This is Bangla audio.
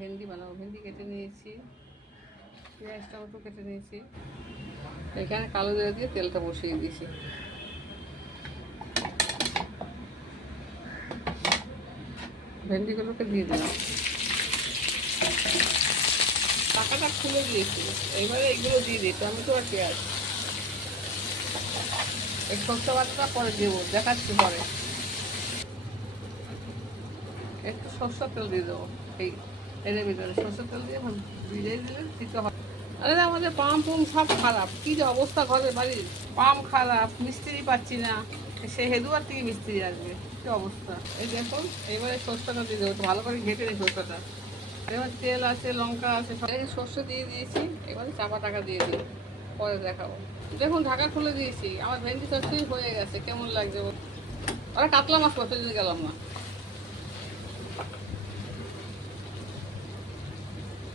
ভেন্ডি বানাবো। ভেন্ডি কেটে নিয়েছি, পেঁয়াজটাও একটু কেটে নিয়েছি। এখানে কালো জিরা দিয়ে তেলটা বসিয়ে দিয়েছি। ভেন্ডিগুলোকে দিয়ে দিলাম, টাকাটা খুলে দিয়েছি। এইবারে এগুলো দিয়ে দিই, টমেটো আর পেঁয়াজ। এই সরষে বাটাটা পরে দেবো, দেখাচ্ছি পরে। একটু সরষের তেল দিয়ে দেবো এই এর ভিতরে। সরষের তেল দিয়ে ভিজিয়ে দিলে দিতে হবে। আরে আমাদের পাম্প সব খারাপ, কী যে অবস্থা ঘরের বাড়ির। পাম্প খারাপ, মিস্ত্রি পাচ্ছি না। সে হেদুয়ার থেকে মিস্ত্রি আসবে, কী অবস্থা। এই দেখুন, এবারে সরষেটা দিয়ে দেবো, ভালো করে ঘেটে দিই সরষেটা। এবার তেল আছে, লঙ্কা আছে, এই সর্ষে দিয়ে দিয়েছি। এবারে চাপা টাকা দিয়ে দিই, পরে দেখাবো। দেখুন ঢাকা খুলে দিয়েছি, আমার ভেন্ডি চচ্চড়ি হয়ে গেছে। কেমন লাগছে? ওরা কাতলা মাছ করতে গেলাম না।